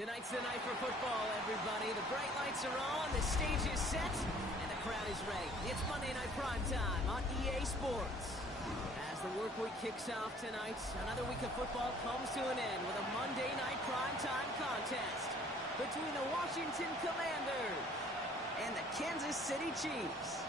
Tonight's the night for football, everybody. The bright lights are on, the stage is set, and the crowd is ready. It's Monday Night Primetime on EA Sports. As the work week kicks off tonight, another week of football comes to an end with a Monday Night Primetime contest between the Washington Commanders and the Kansas City Chiefs.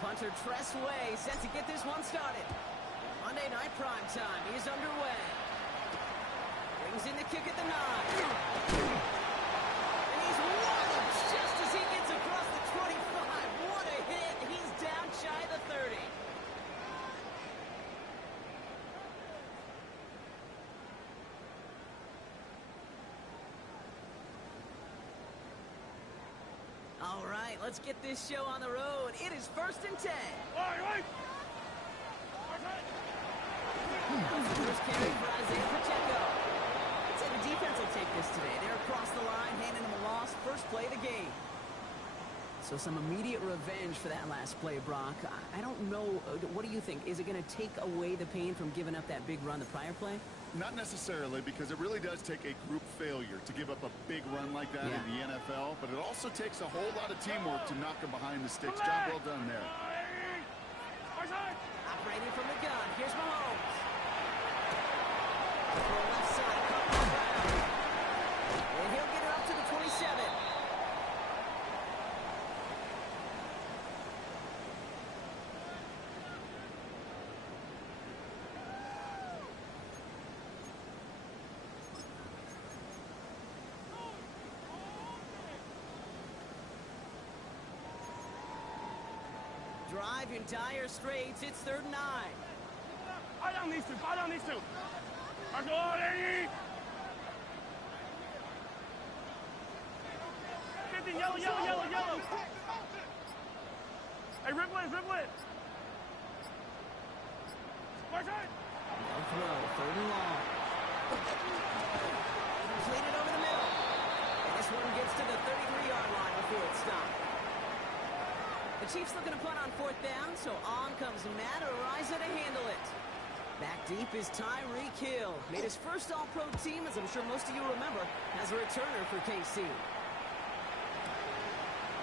Punter Tress Way set to get this one started. Monday Night Primetime is underway. Brings in the kick at the 9. And he's walloped just as he gets across the 25. What a hit. He's down shy of the 30. All right, let's get this show on the road. It is 1st and 10. First carry for Isaiah Pacheco. I'd say the defense will take this today. They're across the line, handing him a loss. First play of the game. So some immediate revenge for that last play, Brock. I don't know. What do you think? Is it going to take away the pain from giving up that big run the prior play? Not necessarily, because it really does take a group failure to give up a big run like that in the NFL, but it also takes a whole lot of teamwork to knock him behind the sticks. Job well done there. Operating from the gun. Here's Mahomes. Left side, and he'll get it up to the 27. Drive in dire straits. It's 3rd and 9. I don't need to. 50, yellow. Hey, rip it. No throw. 3rd and long. Completed over the middle. And this one gets to the 33-yard line before it's stopped. The Chiefs looking to punt on 4th down, so on comes Matt Araiza to handle it. Back deep is Tyreek Hill. Made his first All-Pro team, as I'm sure most of you remember, as a returner for KC.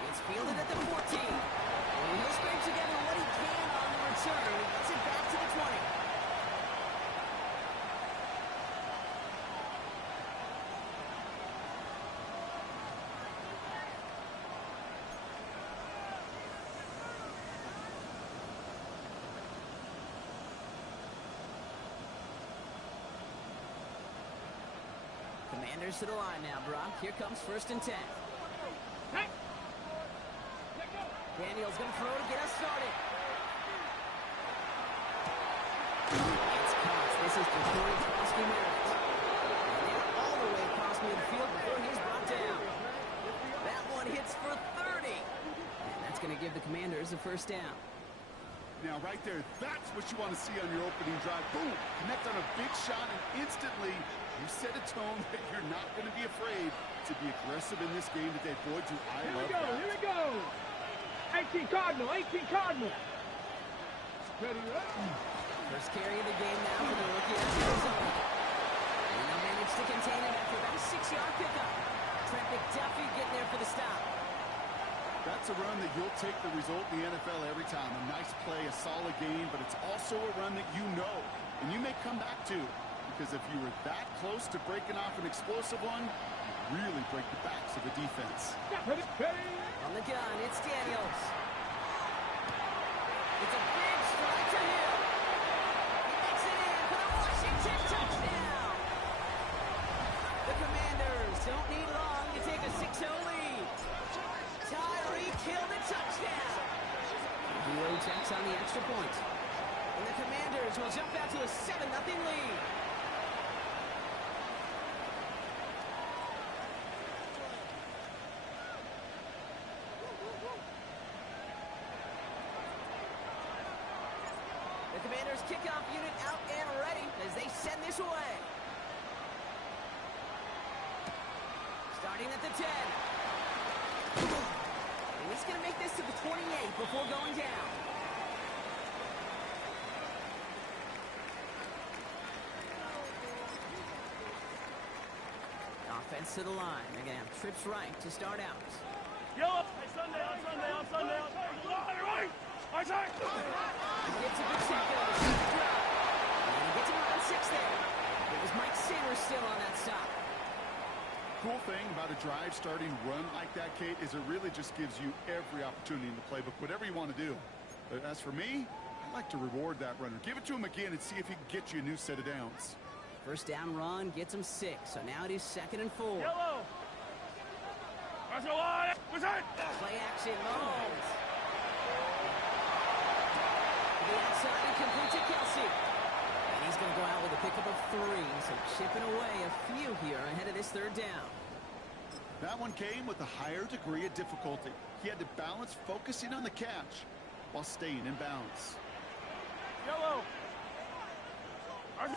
It's fielded at the 14. And he'll scrape together what he can on the return. He gets it back to the 20. Commanders to the line now, Brock. Here comes 1st and 10. Daniel's going to throw to get us started. It's caught. This is Detroit Crosby Merritt. They're all the way across midfield before he's brought down. That one hits for 30. And that's going to give the Commanders a 1st down. Now, right there, that's what you want to see on your opening drive. Boom! Connect on a big shot, and instantly you set a tone that you're not going to be afraid to be aggressive in this game today. Boy, do I love that. Here we go. 18 Cardinal. Ready, First carry of the game now for the rookie out of Arizona. And they'll manage to contain it after about a 6-yard pickup. Trent McDuffie getting there for the stop. That's a run that you'll take the result in the NFL every time. A nice play, a solid game, but it's also a run that you know, and you may come back to, because if you were that close to breaking off an explosive one, you really break the backs of the defense. On the gun, it's Daniels. It's a big strike to him. He makes it in for the Washington touchdown. The Commanders don't need long to take a 6-0 lead. Tyreek Hill the touchdown. Hero checks on the extra point. And the Commanders will jump out to a 7-0 lead. The Commanders kickoff unit out and ready as they send this away. Starting at the 10. And he's going to make this to the 28 before going down. Offense to the line. They're going to have trips right to start out. Yellow. Hey, Sunday, on Sunday, on Sunday. Right. Gets a good second on the shoot drop. And he gets him around 6 there. It was Mike Singer still on that stop. Cool thing about a drive starting run like that, Kate, is it really just gives you every opportunity in the playbook, whatever you want to do. But as for me, I like to reward that runner. Give it to him again and see if he can get you a new set of downs. First down run gets him 6, so now it is 2nd and 4. Yellow. Play action, Mahomes. To the outside and complete to Kelsey. And he's going to go out with a pickup of 3, so chipping away a few here ahead of this 3rd down. That one came with a higher degree of difficulty. He had to balance focusing on the catch while staying in bounds. Yellow. That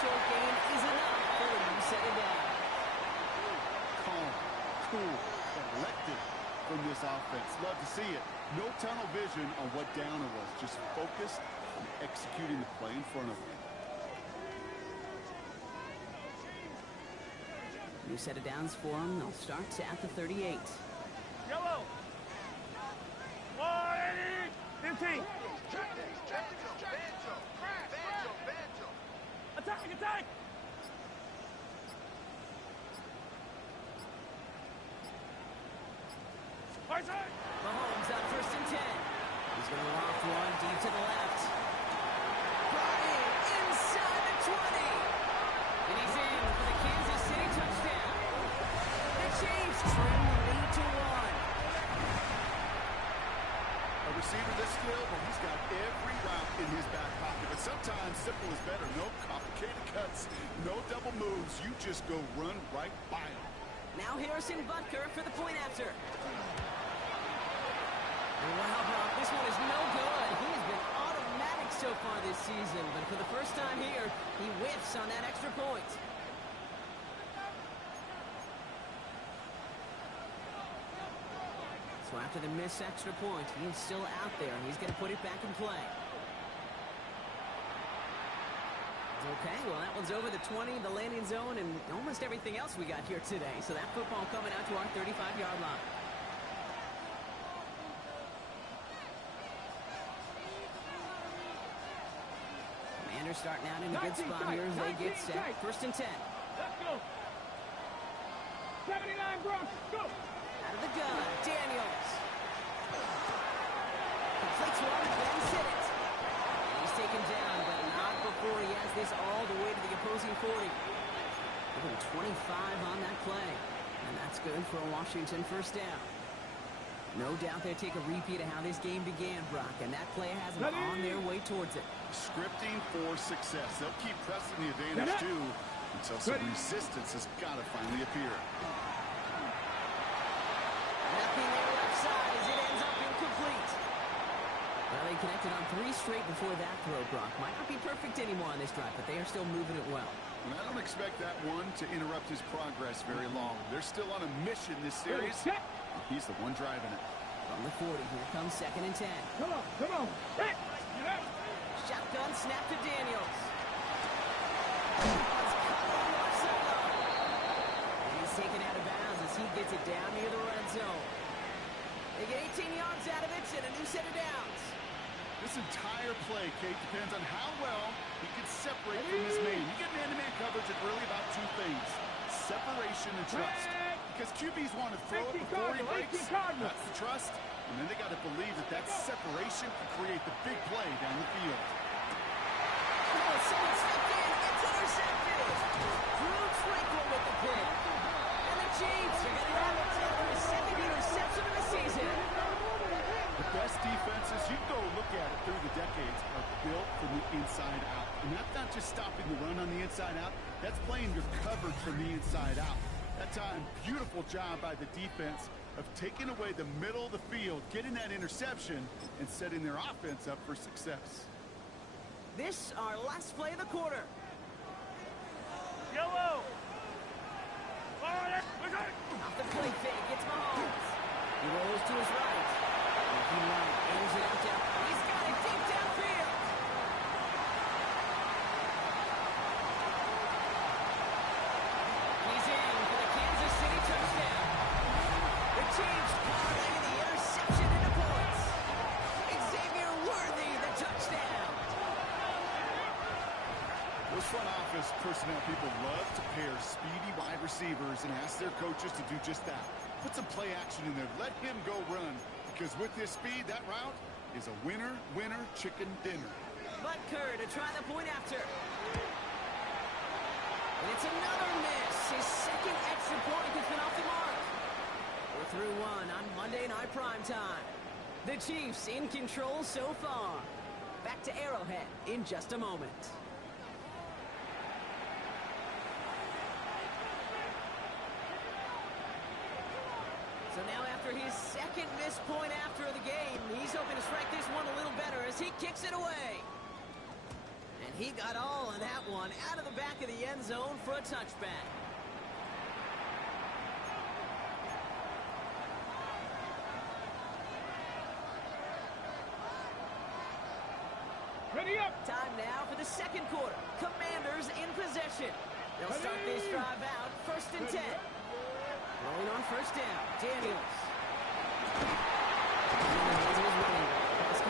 short gain is enough for him to set it down. Calm, cool, collected from this offense. Love to see it. No tunnel vision on what down it was. Just focused on executing the play in front of him. New set of downs for him. They'll start at the 38. Yellow. 15. Attack! Mahomes on 1st and 10. He's going to loft one deep to the left. Brought in inside the 20. And he's in for the Kansas City touchdown. The Chiefs trim the lead to 1. A receiver this skilled, but he's got every route in his back pocket. But sometimes simple is better. No complicated cuts, no double moves. You just go run right by him. Now Harrison Butker for the point after. Wow, Brock, this one is no good. He has been automatic so far this season, but for the first time here, he whiffs on that extra point. So after the missed extra point, he is still out there, and he's going to put it back in play. Okay, well, that one's over the 20, the landing zone, and almost everything else we got here today. So that football coming out to our 35-yard line. Commanders starting out in a good spot here as they get set. 1st and 10. Let's go. 79 Bronx, go. Out of the gun, Daniels. Completes one, then Sinnott. And he's taken down, but not before he has this all the way to the opposing 40. Even 25 on that play. And that's good for a Washington 1st down. No doubt they take a repeat of how this game began, Brock, and that play has them on their way towards it. Scripting for success. They'll keep pressing the advantage, too, until some resistance has got to finally appear. Nothing there left side as it ends up incomplete. Well, they connected on 3 straight before that throw, Brock. Might not be perfect anymore on this drive, but they are still moving it well. And I don't expect that one to interrupt his progress very long. They're still on a mission this series. He's the one driving it. From the 40, here comes 2nd and 10. Come on. Hey. Shotgun snap to Daniels. It's caught on the left sideline. And he's taken out of bounds as he gets it down near the red zone. They get 18 yards out of it and a new set of downs. This entire play, Kate, depends on how well he can separate from his man. You get man-to-man coverage, it's really about 2 things: separation and trust. Because QBs want to throw it before he breaks. That's the trust. And then they got to believe that separation can create the big play down the field. Oh, someone stepped in. It's intercepted. Drew Tranquil with the pick. And the Chiefs are going to have their 2nd interception of the season. The best defenses, you go look at it through the decades, are built from the inside out. And that's not just stopping the run on the inside out. That's playing your coverage from the inside out. That time, beautiful job by the defense of taking away the middle of the field, getting that interception, and setting their offense up for success. This, our last play of the quarter. Yellow. Off the play fake. Most personnel people love to pair speedy wide receivers and ask their coaches to do just that. Put some play action in there. Let him go run. Because with his speed, that route is a winner, winner, chicken dinner. Butker to try the point after. And it's another miss. His second extra point has been off the mark. We're through one on Monday Night Primetime. The Chiefs in control so far. Back to Arrowhead in just a moment. So now after his second missed point after the game, he's hoping to strike this one a little better as he kicks it away. And he got all of that one out of the back of the end zone for a touchback. Ready up. Time now for the second quarter. Commanders in possession. They'll start this drive out, 1st and 10. Rolling on 1st down, Daniels.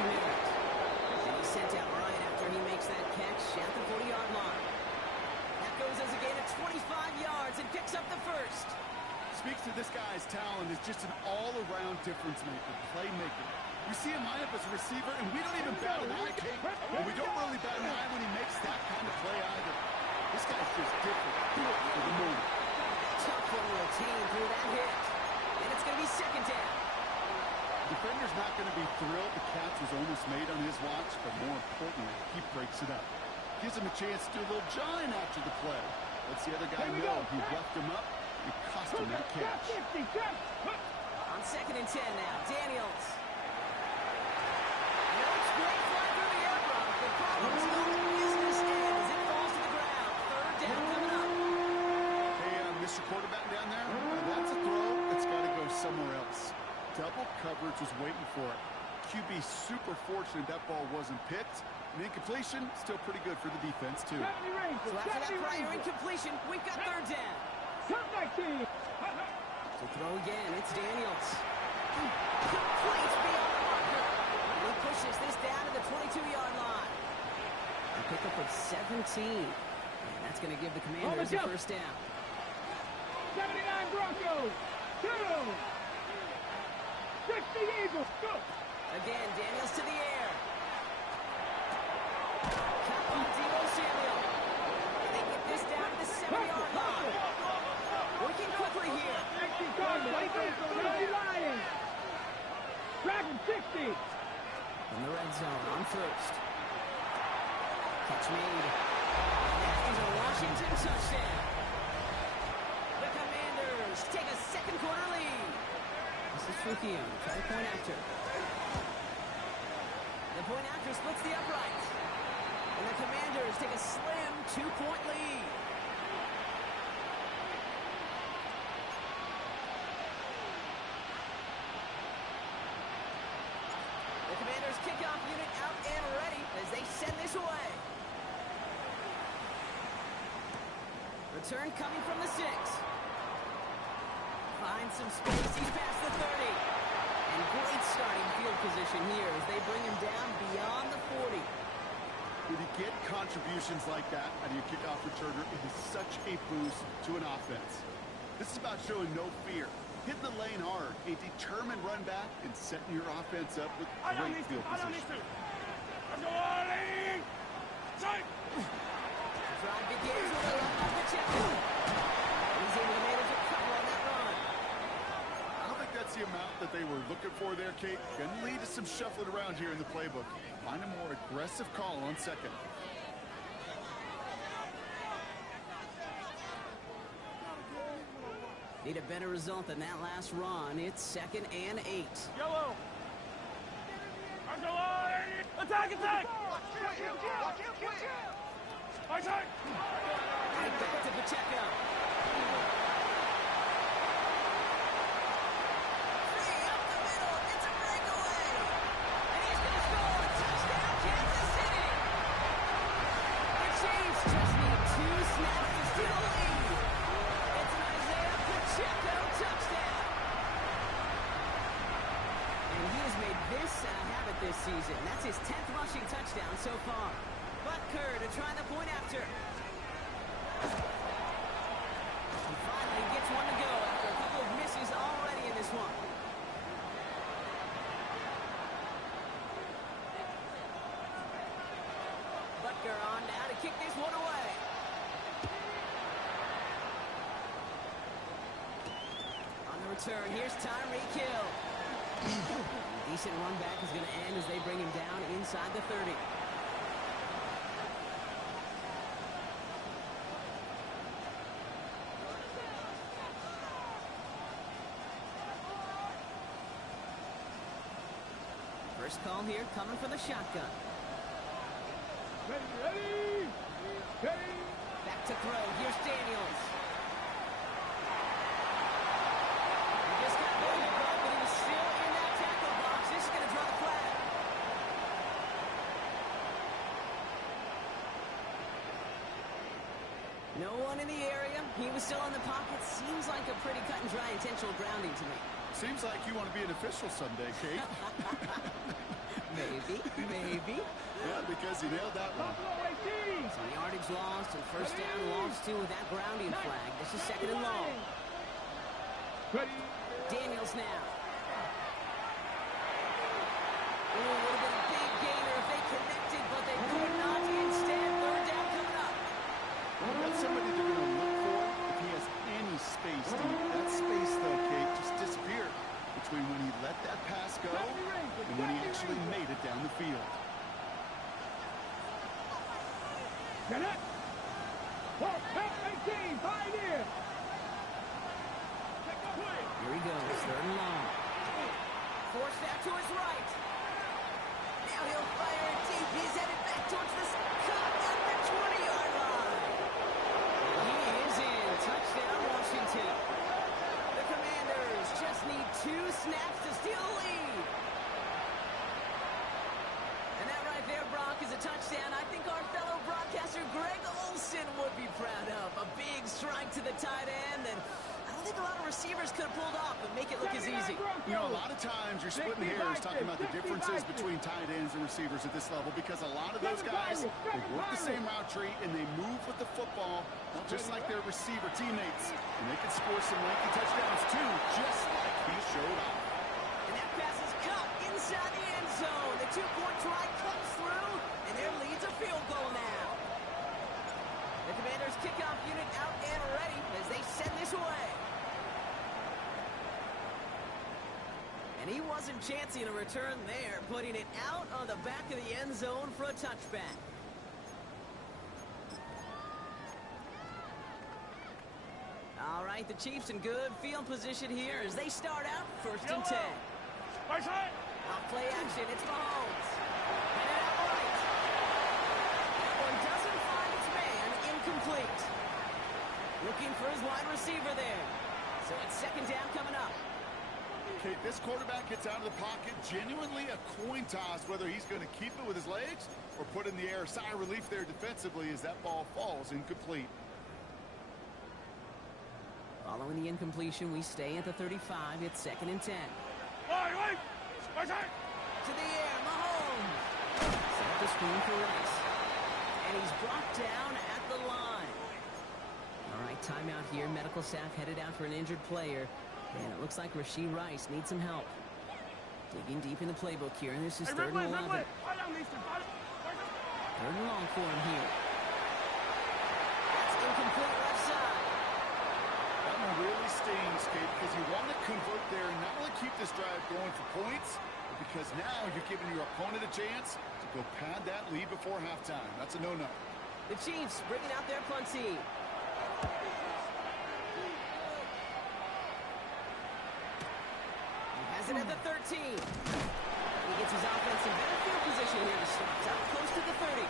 And he's sent out right after he makes that catch at the 40-yard line. That goes as a gain of 25 yards and picks up the first. Speaks to this guy's talent as just an all-around difference maker, playmaker. We see him line up as a receiver, and we don't even bat an eye, Kate. And we don't really bat an eye when he makes that kind of play either. This guy's just different, built for the moment. Tough one to retain through that hit. And it's going to be 2nd down. Defender's not going to be thrilled the catch was almost made on his watch, but more importantly, he breaks it up. Gives him a chance to do a little jawing after the play. Lets the other guy know he left him up. It cost him that catch. On 2nd and 10 now, Daniels. No, it's great fly through the air, Brock. The problem is on the business end as it falls to the ground. 3rd down coming up. Hey, Mr. Quarterback down there, that's a throw that's got to go somewhere else. Double coverage was waiting for it. QB super fortunate that ball wasn't picked. And incompletion, still pretty good for the defense, too. So after that prior incompletion, we've got 3rd down. So throw again, it's Daniels. Complete beyond the marker. He pushes this down to the 22-yard line. A pickup of 17. And that's going to give the Commanders a 1st down. 79 Broncos. 2. 60 Eagles. Go. Again, Daniels to the air. Cut on Deebo Samuel. And they get this down to the 7-yard line. Working quickly here. Dragon 60. In the red zone on 1st. Catch made. And that is a Washington touchdown. The Commanders take a 2nd quarter lead. This is Fukio. Try to point after. The point after splits the uprights. And the Commanders take a slim 2-point lead. The Commanders kickoff unit out and ready as they send this away. Return coming from the 6. Finds some space. He's past the 30. And great starting field position here as they bring him down beyond the 40. When you get contributions like that out of your kickoff returner, it is such a boost to an offense. This is about showing no fear. Hitting the lane hard, a determined run back, and setting your offense up with great field position. Drive begins with a run off the check. He's able to manage a couple on that run. I don't think that's the amount that they were looking for there, Kate. Going to lead to some shuffling around here in the playbook. Find a more aggressive call on 2nd. Need a better result than that last run. It's 2nd and 8. Yellow. Attack, attack! Attack! Right back to Pacheco. Free up the middle. It's a breakaway. And he's going to score a touchdown, Kansas City. The Chiefs just need 2 snaps to steal a lead. It's an Isaiah Pacheco touchdown. And he has made this a habit this season. That's his 10th rushing touchdown so far. Butker to try the point after. He finally gets one to go after a couple of misses already in this one. Butker on now to kick this one away. On the return, here's Tyreek Hill. Decent run back is going to end as they bring him down inside the 30. First call here coming from the shotgun. Ready! Back to throw. Here's Daniels. He just got moved, but he was still in that tackle box. This is going to draw the flag. No one in the area. He was still in the pocket. Seems like a pretty cut and dry intentional grounding to me. Seems like you want to be an official someday, Kate. Maybe. Yeah, because you nailed that one. So yardage lost and first down lost too with that grounding flag. This is second and long. Daniels now. Ooh, a little bit of big gainer if they connected, but they could not. Instead, third down coming up. That's somebody they're going to look for if he has any space deep. That space, though, Kate, just disappeared between when he let that pass go and when he actually made it down the field. Get it! 18, pioneer! Here he goes, third and long. Forced out to his right. Now he'll fire it deep. He's headed back towards the cut at the 20-yard line. He is in. Touchdown, Washington. The Commanders just need 2 snaps to steal the lead. And that right there, Brock, is a touchdown I think our fellow broadcaster Greg Olsen would be proud of. A big strike to the tight end, and I don't think a lot of receivers could have pulled off and make it look as easy. You know, a lot of times you're splitting hairs talking about the differences between tight ends and receivers at this level because a lot of those guys, they work the same route tree and they move with the football just like their receiver teammates. And they can score some lengthy touchdowns too, just like he showed off. And that pass is caught inside the end zone. The 2-point try comes through, and their lead's a field goal now. The Commanders' kickoff unit out and ready as they send this away. And he wasn't chancing a return there, putting it out on the back of the end zone for a touchback. All right, the Chiefs in good field position here as they start out first and 10. Off play action, it's Mahomes. And it out right. That one doesn't find its man, incomplete. Looking for his wide receiver there. So it's second down coming up. Okay, this quarterback gets out of the pocket, genuinely a coin toss whether he's going to keep it with his legs or put in the air. Sigh of relief there defensively as that ball falls incomplete. Following the incompletion, we stay at the 35. It's second and 10. To the air, Mahomes. Set the screen for Rice. And he's brought down at the line. All right, timeout here. Medical staff headed out for an injured player. And it looks like Rashee Rice needs some help. Digging deep in the playbook here, and this is third and 11. Third and long for him here. That's incomplete left side. That one really stings, Kate, because you want to convert there and not only keep this drive going for points, but because now you're giving your opponent a chance to go pad that lead before halftime. That's a no-no. The Chiefs bringing out their punt team. It at the 13. He gets his offense in better field position here to start. Out close to the 30.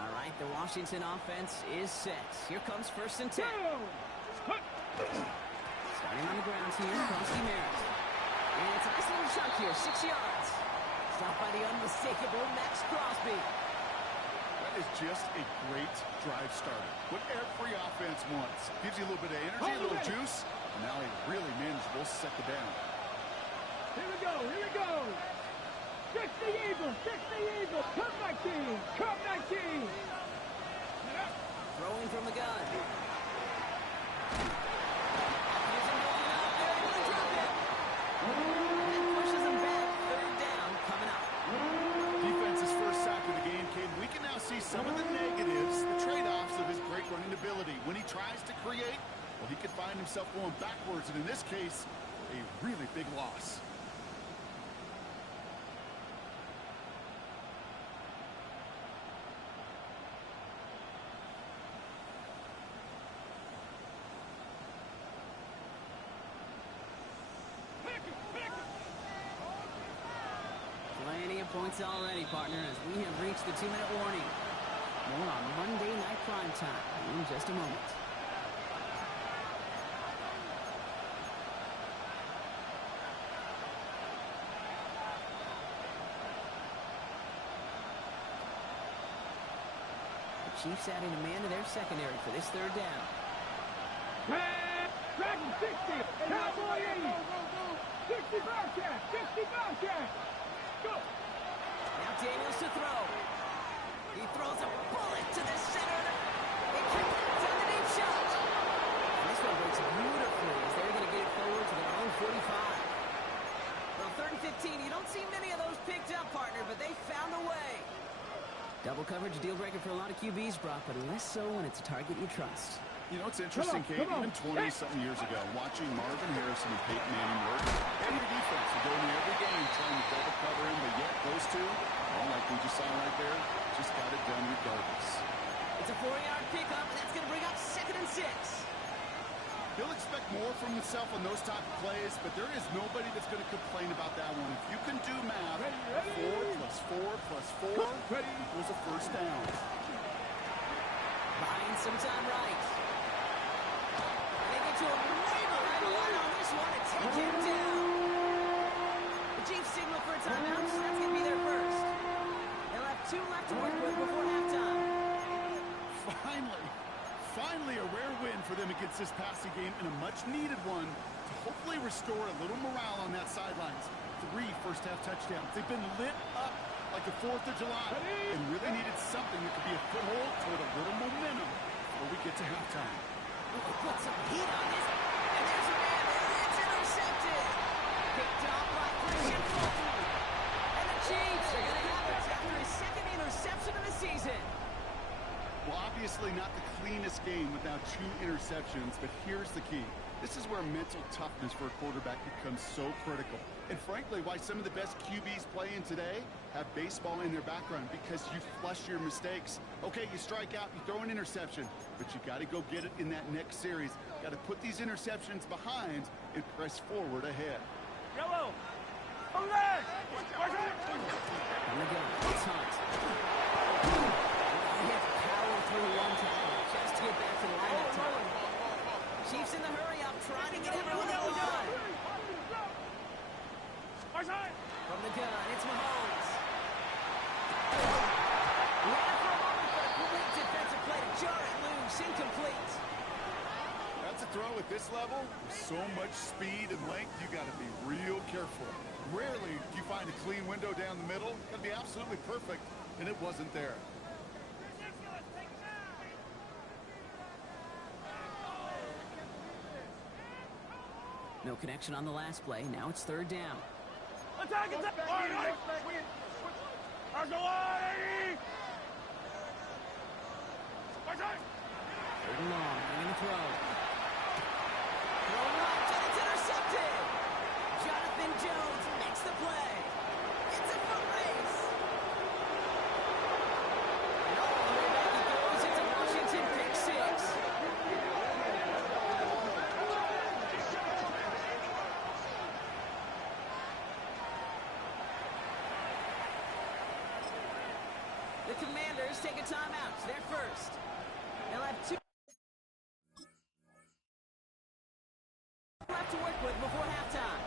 All right, the Washington offense is set. Here comes first and 10. Starting on the ground here, Crosby Merritt. And it's a nice little chunk here, 6 yards. Stopped by the unmistakable Max Crosby. That is just a great drive starter. What every offense wants. Gives you a little bit of energy, a little juice, And now a really manageable second down. Here we go, here we go. Fix the Eagles, fix the Eagles. Come back team, come back team. Throwing from the gun. That pushes him back. Third down coming up. Defense's first sack of the game came. We can now see some of the negatives, the trade-offs of his great running ability. When he tries to create, well, he could find himself going backwards, and in this case, a really big loss. Plenty of points already, partner, as we have reached the 2-minute warning. More on Monday Night Primetime in just a moment. The Chiefs adding a man to their secondary for this third down. Dragon 60, Cowboy 80, 60 Bobcat, 60 Bobcat. Go. Now Daniels to throw. He throws a bullet to the center. It connects on the deep shot. And this one breaks beautifully as they're going to get it forward to their own 45. Well, 3rd and 15, you don't see many of those picked up, partner, but they found a way. Double coverage, deal breaker for a lot of QBs, Brock, but less so when it's a target you trust. You know, it's interesting, Kate, even 20-something years ago, watching Marvin Harrison and Peyton Manning work, every defense would go into every game trying to double cover him, but yet those two, well, like we just saw right there, just got it done regardless. It's a 4-yard pickup, and that's going to bring up 2nd and 6. He'll expect more from himself on those type of plays, but there is nobody that's going to complain about that one. If you can do math, 4 plus 4 plus 4 equals a first down. Buying some time right. They get to a labor and one on this one to take him down. The Chiefs signal for a timeout, so that's going to be their first. They'll have 2 left to work with before halftime. Finally a rare win for them against this passing game, and a much-needed one to hopefully restore a little morale on that sidelines. 3 first-half touchdowns. They've been lit up like the 4th of July and really needed something that could be a foothold toward a little momentum before we get to halftime. Put some heat on this, and there's a man there. It's intercepted. Picked off by Christian Fulton. And the Chiefs are going to have it after his 2nd interception of the season. Well, obviously not the cleanest game without 2 interceptions, but here's the key. This is where mental toughness for a quarterback becomes so critical. And frankly, why some of the best QBs playing today have baseball in their background, because you flush your mistakes. Okay, you strike out, you throw an interception, but you got to go get it in that next series. Got to put these interceptions behind and press forward ahead. Yellow. On that. On the gun, it's Hunt. He had to power through one tackle just to get back to the line that time. Chiefs in the hurry-up, trying to get everyone to the line. From the gun, it's Mahomes. Ran for a moment, but a great defensive play to jar it loose, incomplete. That's a throw at this level. With so much speed and length, you got to be real careful. Rarely do you find a clean window down the middle. Got to be absolutely perfect, and it wasn't there. No connection on the last play. Now it's 3rd down. Attack! Attack! Third and long. They're going to throw. Throw right, and it's intercepted. Jonathan Jones makes the play. It's a foot race. And all the way back it goes. It's a Washington pick 6. The Commanders take a timeout. They're first. They'll have 2 left to work with before halftime.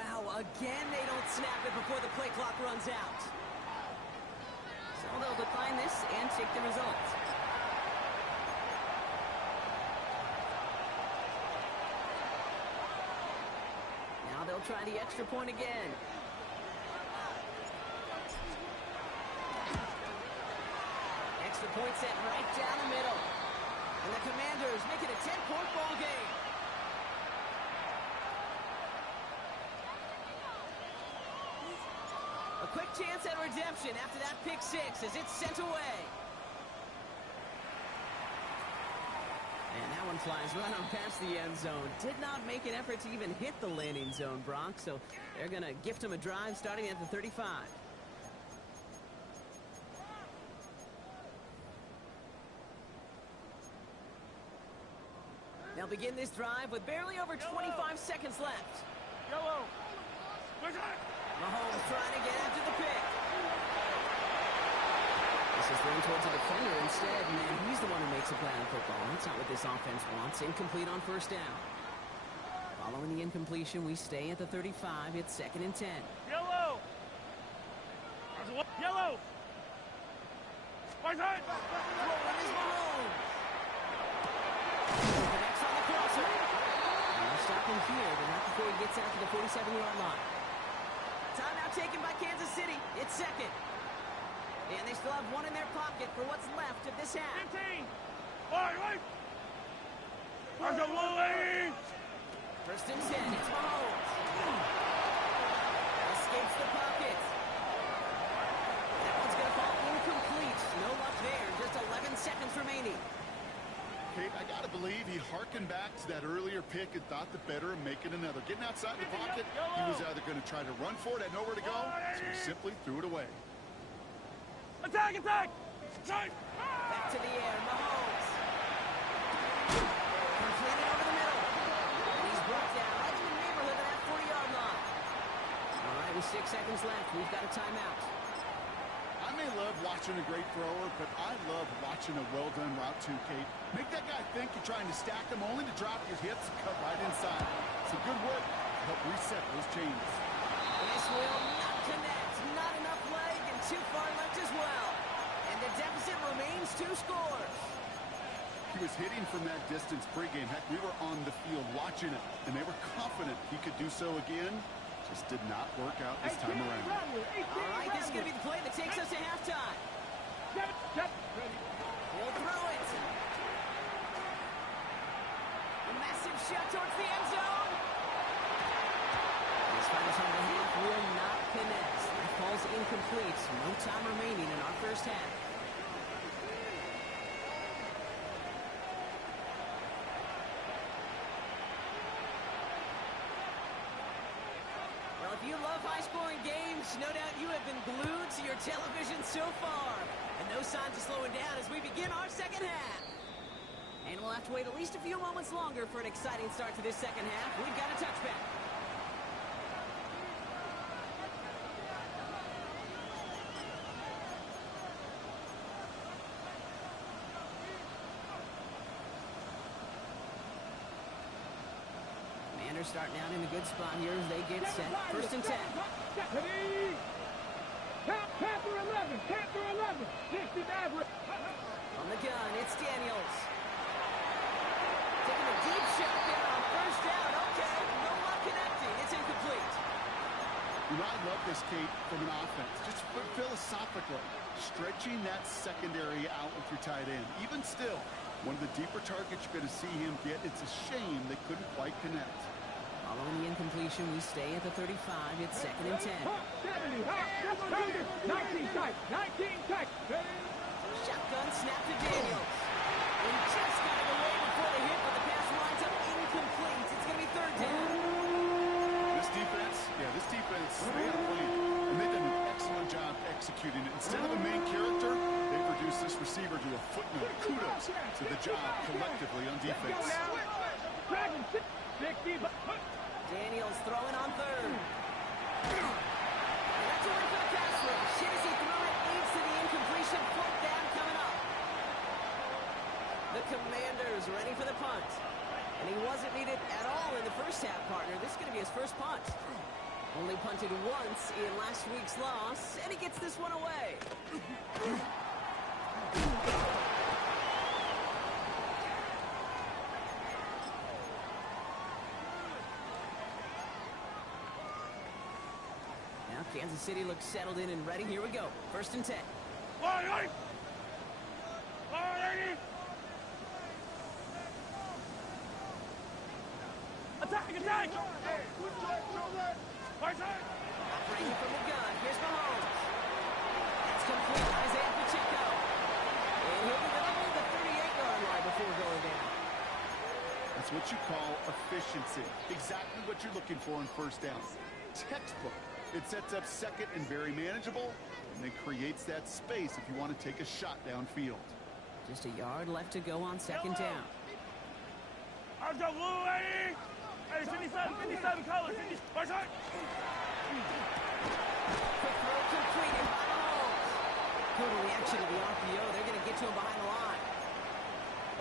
Wow, again they don't snap it before the play clock runs out. So they'll decline this and take the result. Now they'll try the extra point again. Extra point set right down the middle. And the Commanders make it a 10-point ball game. A quick chance at redemption after that pick six as it's sent away. And that one flies right on past the end zone. Did not make an effort to even hit the landing zone, Brock, so they're going to gift him a drive starting at the 35. They'll begin this drive with barely over 25 seconds left. Yellow. Mahomes trying to get after the pick. This is thrown towards a defender instead, and he's the one who makes a play on football. That's not what this offense wants. Incomplete on first down. Following the incompletion, we stay at the 35. It's 2nd and 10. Yellow. Yellow. Rolling is Mahomes. Connects on the crosser. And they'll stop him here, but not before he gets out to the 47-yard line. Timeout taken by Kansas City. It's 2nd. And they still have one in their pocket for what's left of this half. 15. Right. First and 10. It's Mahomes. Escapes the pocket. That one's going to fall incomplete. No luck there. Just 11 seconds remaining. Kate, I got to believe he harkened back to that earlier pick and thought the better of making another. Getting outside the pocket, he was either going to try to run for it, had nowhere to go, so he simply threw it away. Attack! Back to the air, Mahomes. Completed over the middle. And he's brought down right in the neighborhood of that 40-yard line. All right, with 6 seconds left, we've got a timeout. I may love watching a great thrower, but I love watching a well-done route too, Kate. Make that guy think you're trying to stack him only to drop your hips and cut right inside. It's a good work to help reset those chains. This will not connect. Not enough leg and too far left as well. And the deficit remains 2 scores. He was hitting from that distance pregame. Heck, we were on the field watching it, and they were confident he could do so again. Just did not work out this time around. All right, this is going to be the play that takes us to halftime. He'll throw it. A massive shot towards the end zone. This final time the half will not connect. That falls incomplete. No time remaining in our first half. If you love high-scoring games, no doubt you have been glued to your television so far. And no signs of slowing down as we begin our second half. And we'll have to wait at least a few moments longer for an exciting start to this second half. We've got a touchback. Starting out in a good spot here as they get set. First and 10. Panther 11. 60 average. On the gun, it's Daniels. Taking a deep shot there on first down. Okay, no luck connecting. It's incomplete. You know, I love this, Kate, from an offense. Just philosophically, stretching that secondary out with your tight end. Even still, one of the deeper targets you're going to see him get. It's a shame they couldn't quite connect. Following the incompletion, we stay at the 35. It's 2nd and 10. 19 tight. Shotgun snap to Daniels. He just got it away before the hit, but the pass winds up incomplete. It's going to be 3rd down. This defense, they had a plan. And they've done an excellent job executing it. Instead of a main character, they've reduced this receiver to a footnote. Kudos to the job collectively on defense. Daniels throwing on 3rd. And that's a win for the pass rush. Shit as he threw it leads to the incompletion. 4th down coming up. The Commanders ready for the punt. And he wasn't needed at all in the first half, partner. This is going to be his first punt. Only punted once in last week's loss, and he gets this one away. Now Kansas City looks settled in and ready. Here we go. 1st and 10. Attack, attack! Operating from the gun. Here's Mahomes. That's complete. Isaiah Pacheco. And he'll be below the 38-yard line before going down. That's what you call efficiency. Exactly what you're looking for on 1st down. Textbook. It sets up 2nd and very manageable, and then creates that space if you want to take a shot downfield. Just a yard left to go on 2nd down. I'll go blue, lady! Hey, 57 colors. Quick throw completed by Mahomes. Good reaction to the RPO. They're going to get to him behind the line.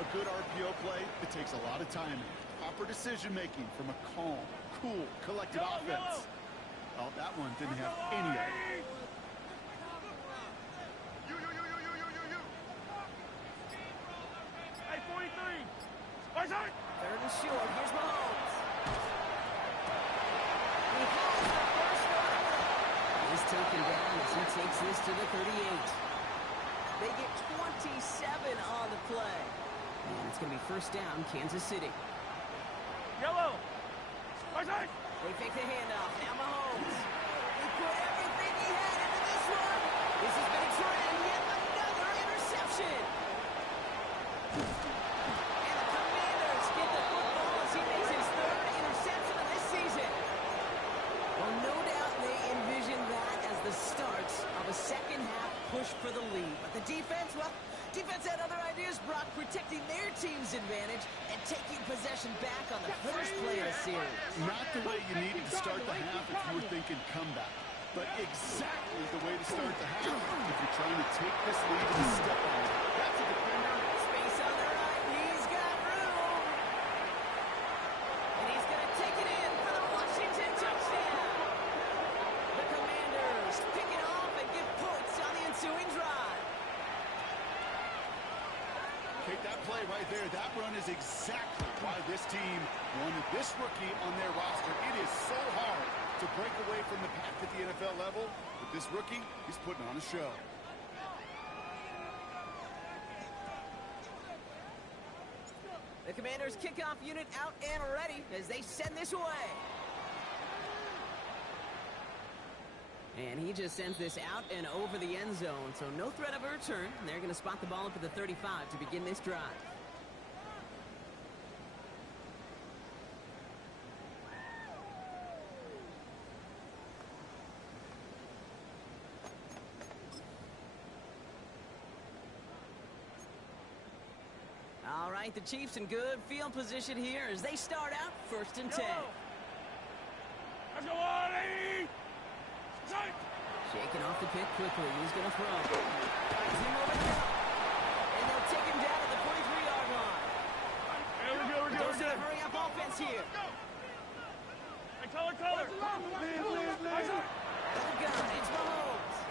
A good RPO play, it takes a lot of timing. Proper decision-making from a calm, cool, collected offense. Oh, that one didn't have any of it. Hey, 43. 3rd and short. Here's Mahomes. He has the first one. He's taken down as he takes this to the 38. They get 27 on the play. And it's going to be 1st down, Kansas City. Yellow. They fake the handoff. Now Mahomes. He put everything he had into this one. This has been a trend. Yet another interception. And the Commanders get the football as he makes his 3rd interception of this season. Well, no doubt they envisioned that as the start of a 2nd half push for the lead. But the defense, well, defense had other ideas, Brock, protecting their team's advantage and taking possession back on the first play of the series. Not the way you needed to start the half if you were thinking comeback, but exactly the way to start the half if you're trying to take this lead and step on it. That's a defender. Space on the right. He's got room. And he's going to take it in for the Washington touchdown. The Commanders pick it off and get points on the ensuing drive. Take that play right there. That run is exactly why this team wanted this rookie on their roster. It is so hard to break away from the pack at the NFL level, but this rookie is putting on a show. The Commanders' kickoff unit out and ready as they send this away. And he just sends this out and over the end zone, so no threat of a return. They're going to spot the ball up at the 35 to begin this drive. All right, the Chiefs in good field position here as they start out 1st and 10. Let's go, Ollie! Shaking off the pick quickly. He's going to throw. He's in over the top. And they'll take him down at the 43-yard line. Here we go, we're good, we're good. Hurry up offense here. Hey, color. Out of the gun, it's Mahomes.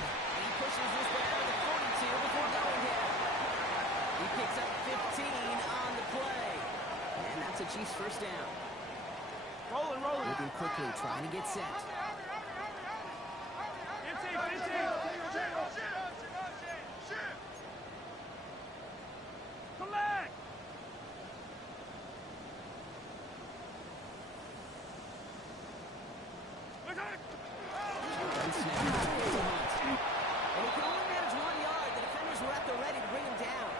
And he pushes this down to the 42 before going down. He picks up 15 on the play. And that's a Chiefs 1st down. Rolling. Moving quickly, trying to get set. Come back! And he can only manage 1 yard. The defenders were at the ready to bring him down.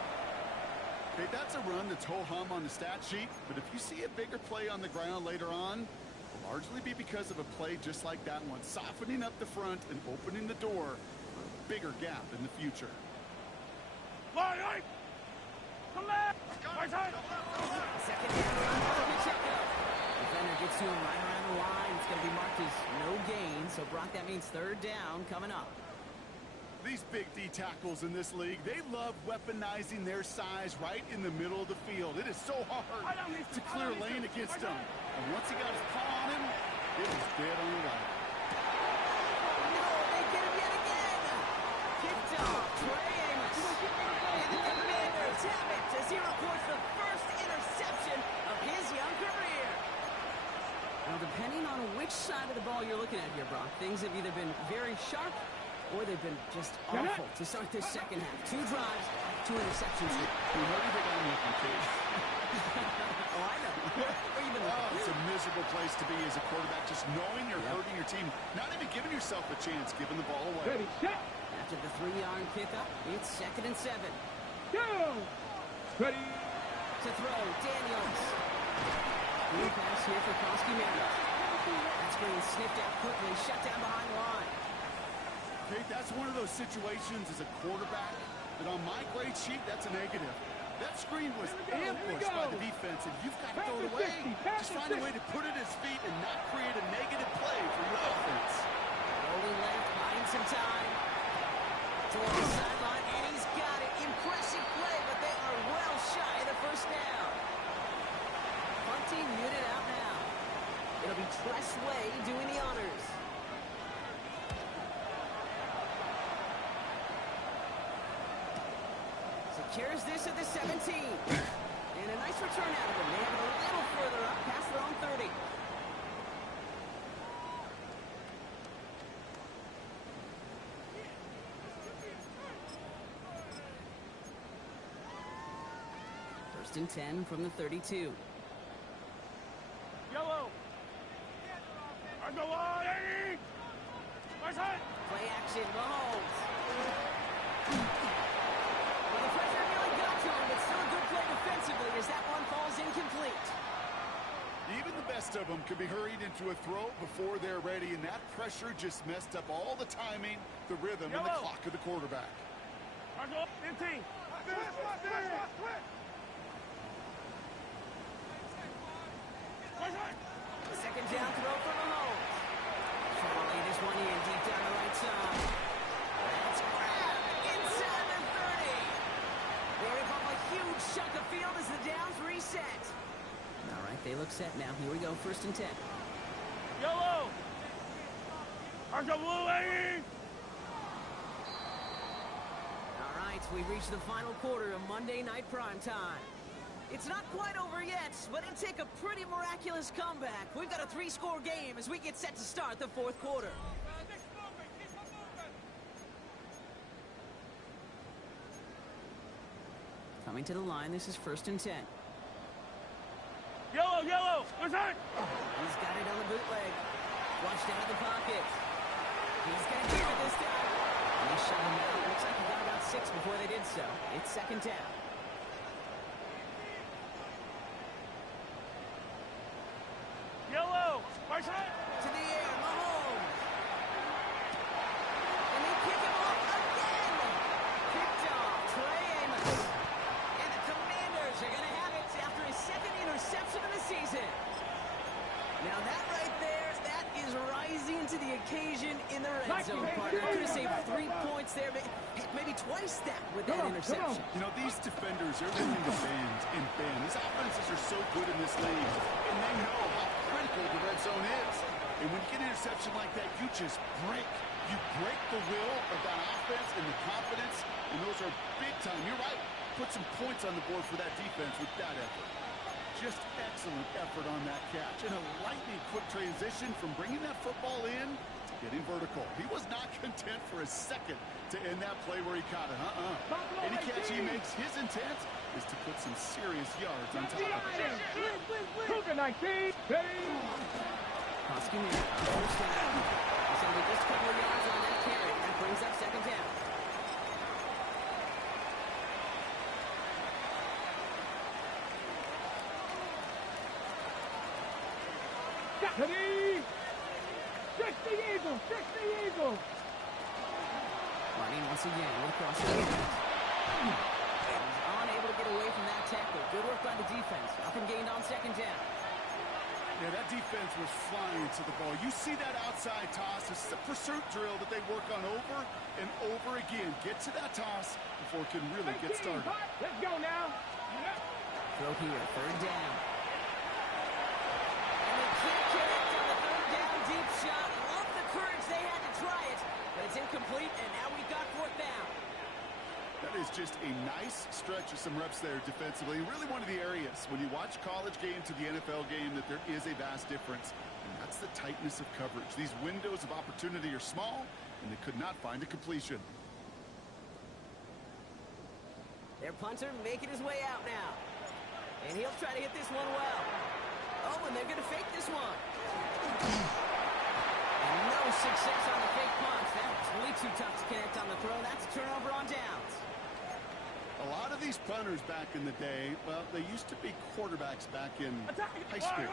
Okay, that's a run that's ho-hum on the stat sheet, but if you see a bigger play on the ground later on, it'll largely be because of a play just like that one, softening up the front and opening the door for a bigger gap in the future. Come back! Second down run for Pacheco. Defender gets to him right around the line. It's going to be marked as no gain, so Brock, that means 3rd down coming up. These big D tackles in this league, they love weaponizing their size right in the middle of the field. It is so hard to clear lane against them. And once he got his paw on him, It was dead on the line. No, they get him yet again. Kicked off. Trey Amos. And the Commanders have it as he reports the first interception of his young career. Now, depending on which side of the ball you're looking at here, Brock, things have either been very sharp or they've been just awful to start this second half. 2 drives, 2 interceptions. What do you think I'm looking for? Oh, I know. Where you been looking? It's a miserable place to be as a quarterback, just knowing you're hurting your team, not even giving yourself a chance, giving the ball away. Ready, set. After the 3-yard pickup, it's 2nd and 7. Go. Ready. To throw, Daniels. New pass here for Koski Mariners. That's being sniffed out quickly, shut down behind the line. Okay, that's one of those situations as a quarterback that on my grade sheet, that's a negative. That screen was ambushed by the defense, and you've got to throw it away. Just find a way to put it at his feet and not create a negative play for your offense. Rolling left, buying some time. Toward the sideline, and he's got it. Impressive play, but they are well shy of the first down. Punting unit out now. It'll be Tress Way doing the honors. Secures this at the 17. And a nice return out of him. They have it a little further up past their own 30. First and 10 from the 32. Yellow. On the line. Play action, Mahomes. Well, the pressure really got to him, but still a good play defensively as that one falls incomplete. Even the best of them could be hurried into a throw before they're ready, and that pressure just messed up all the timing, the rhythm, and the clock of the quarterback. Second down throw for Mahomes. Trying to lay this one in deep down the right side. That's grabbed inside the 30. They rip off a huge chunk of field as the downs reset. All right, they look set now. Here we go, 1st and 10. Yellow. On the line. All right, we've reached the final quarter of Monday Night Primetime. It's not quite over yet, but it'll take a pretty miraculous comeback. We've got a 3-score game as we get set to start the 4th quarter. Coming to the line, this is 1st and 10. Yellow. What's that? He's got it on the bootleg. Flushed out of the pocket. He's going to keep it this time. And they shut him out. Looks like he got about 6 before they did so. It's 2nd down. Yellow. What's that? To the air, Mahomes. And they kick him off again. Picked off, Trey Amos. And the Commanders are going to have it after his 2nd interception of the season. Now that right there, that is rising to the occasion in the red zone, partner. Could have saved 3 points there, but maybe twice that with that interception. You know, these defenders are looking to bend and bend. These offenses are so good in this league, and they know how critical the red zone is. And when you get an interception like that, you just break. You break the will of that offense and the confidence, and those are big time. You're right. Put some points on the board for that defense with that effort. Just excellent effort on that catch. And a lightning quick transition from bringing that football in to getting vertical. He was not content for a second to end that play where he caught it. Any catch he makes, his intent is to put some serious yards on top of it. Cougar 19. Ready. Koski Mariners, first down. He's only just a couple of yards on that carry. That brings up 2nd down. Ready. 60 Eagles. 60 Eagles. Running once again, with across the defense. He's unable to get away from that tackle. Good work by the defense. Nothing gained on 2nd down. Yeah, that defense was flying to the ball. You see that outside toss. This is a pursuit drill that they work on over and over again. Get to that toss before it can really get started. Let's go now. Throw here, 3rd down. And they can't connect on the 3rd down They had to try it, but it's incomplete, and now we've got fourth down. That is just a nice stretch of some reps there defensively. Really one of the areas when you watch college game to the NFL game that there is a vast difference. And that's the tightness of coverage. These windows of opportunity are small, and they could not find a completion. Their punter making his way out now. And he'll try to hit this one well. Oh, and they're going to fake this one. And no success on the fake punt. That was really too tough to connect on the throw. That's a turnover on downs. A lot of these punters back in the day, well, they used to be quarterbacks back in high school.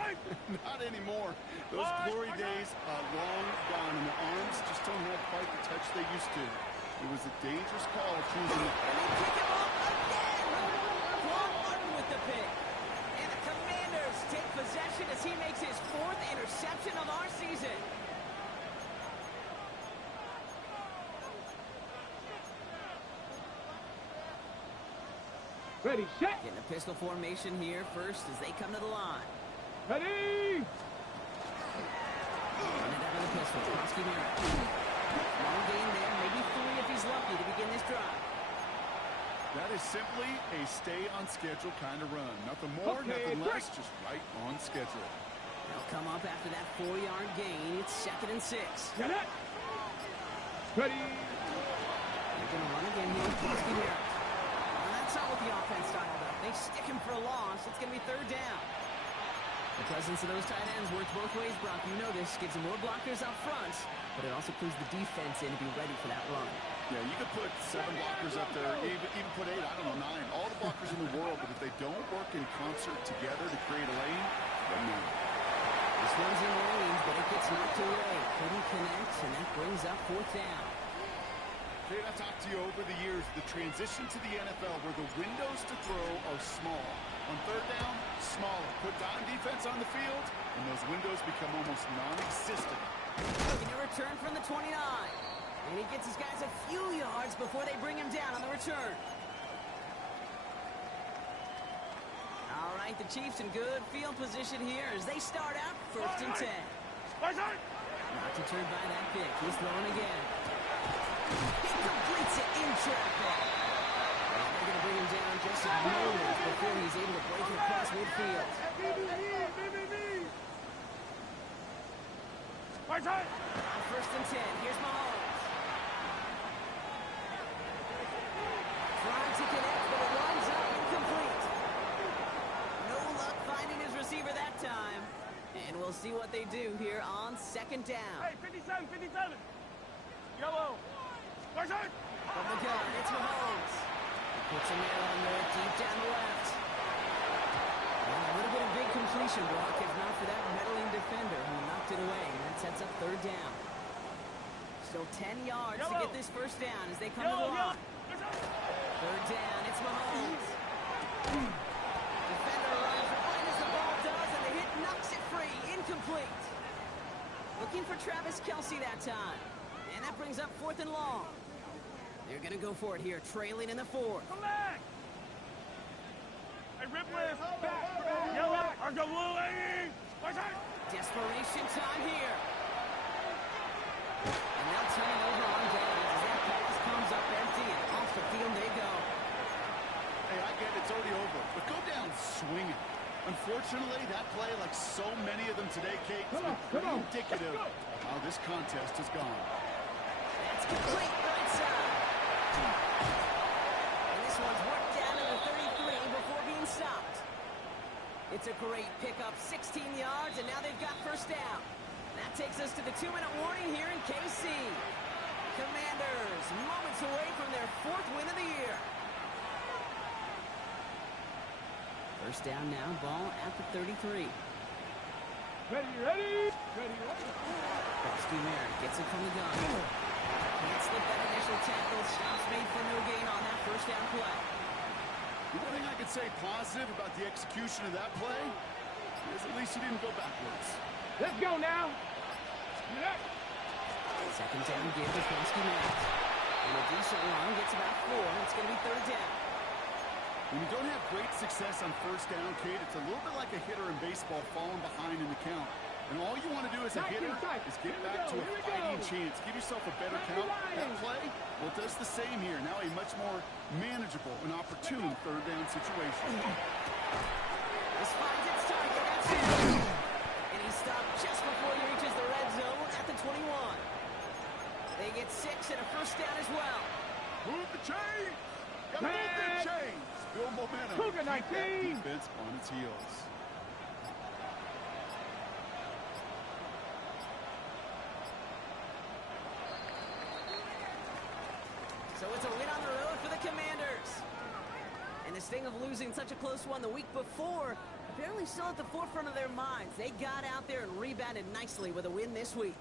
Not anymore. Those glory days are long gone, and the arms just don't have quite the touch they used to. It was a dangerous call choosing it. And they pick him up again. Paul Martin with the pick. And the Commanders take possession as he makes his fourth interception of our season. Ready, set. Getting a pistol formation here first as they come to the line. Ready. Running out of the pistol. Krosky Merritt. Long gain there. Maybe 3 if he's lucky to begin this drive. That is simply a stay on schedule kind of run. Nothing more, nothing less, just right on schedule. They'll come up after that 4-yard gain. It's 2nd and 6. Get it. Ready. They're going to run again here with Krosky Merritt. That's not what the offense styled up. They stick him for a loss. It's going to be 3rd down. The presence of those tight ends works both ways, Brock. You know this. Gives them more blockers up front, but it also clues the defense in to be ready for that run. Yeah, you could put 7 blockers up there, even put 8, I don't know, 9. All the blockers in the world, but if they don't work in concert together to create a lane, then no. This one's in range, but it gets knocked away. Couldn't connect, and that brings up 4th down. Jade, I've talked to you over the years, the transition to the NFL where the windows to throw are small. On 3rd down, smaller. Put dime defense on the field, and those windows become almost non-existent. Looking to return from the 29. And he gets his guys a few yards before they bring him down on the return. All right, the Chiefs in good field position here as they start out 1st and 10. Not deterred by that pick. He's throwing again. He completes it in traffic. And they're going to bring him down just a moment before he's able to break it across midfield. 1st and 10. Here's Mahomes. Trying to connect, but it runs up incomplete. No luck finding his receiver that time. And we'll see what they do here on 2nd down. Hey, 57, 57. Yellow. From the gun, it's Mahomes. He puts him there on the deep down the left. Well, a little bit of big completion block, if not for that meddling defender who knocked it away. And that sets up 3rd down. Still 10 yards to get this 1st down as they come to the line. 3rd down, it's Mahomes. Defender runs right as the ball does, and the hit knocks it free. Incomplete. Looking for Travis Kelce that time. And that brings up 4th and long. They're going to go for it here, trailing in the 4th. Come back. Hey, rip lift. Yellow. RWA. Desperation time here. And they'll turn it over on downs as that pass comes up empty, and off the field they go. Hey, I get it, it's already over, but go down swinging. Unfortunately, that play, like so many of them today, Kate, is pretty indicative of how this contest has gone. That's complete right side. And this one's worked down to the 33 before being stopped. It's a great pickup, 16 yards, and now they've got 1st down. That takes us to the 2-minute warning here in KC. Commanders moments away from their 4th win of the year. 1st down now, ball at the 33. Ready. Krosky Merritt gets it from the gun. Can't slip that initial tackle. Stops made for no gain on that 1st down play. The one thing I could say positive about the execution of that play is at least he didn't go backwards. Let's go now. 2nd down give to Krosky Merritt. And a decent run gets about 4. It's going to be 3rd down. When you don't have great success on 1st down, Kate, it's a little bit like a hitter in baseball falling behind in the count. And all you want to do as a hitter is get back to a fighting chance. Give yourself a better count. That play, well, does the same here. Now a much more manageable and opportune third down situation. This finds its target. That's it. And he stopped just before he reaches the red zone at the 21. They get 6 and a first down as well. Move the chains. Gotta move them chains. Build momentum. Cougar Keep that 19. defense on its heels. So it's a win on the road for the Commanders. And the sting of losing such a close one the week before apparently still at the forefront of their minds. They got out there and rebounded nicely with a win this week.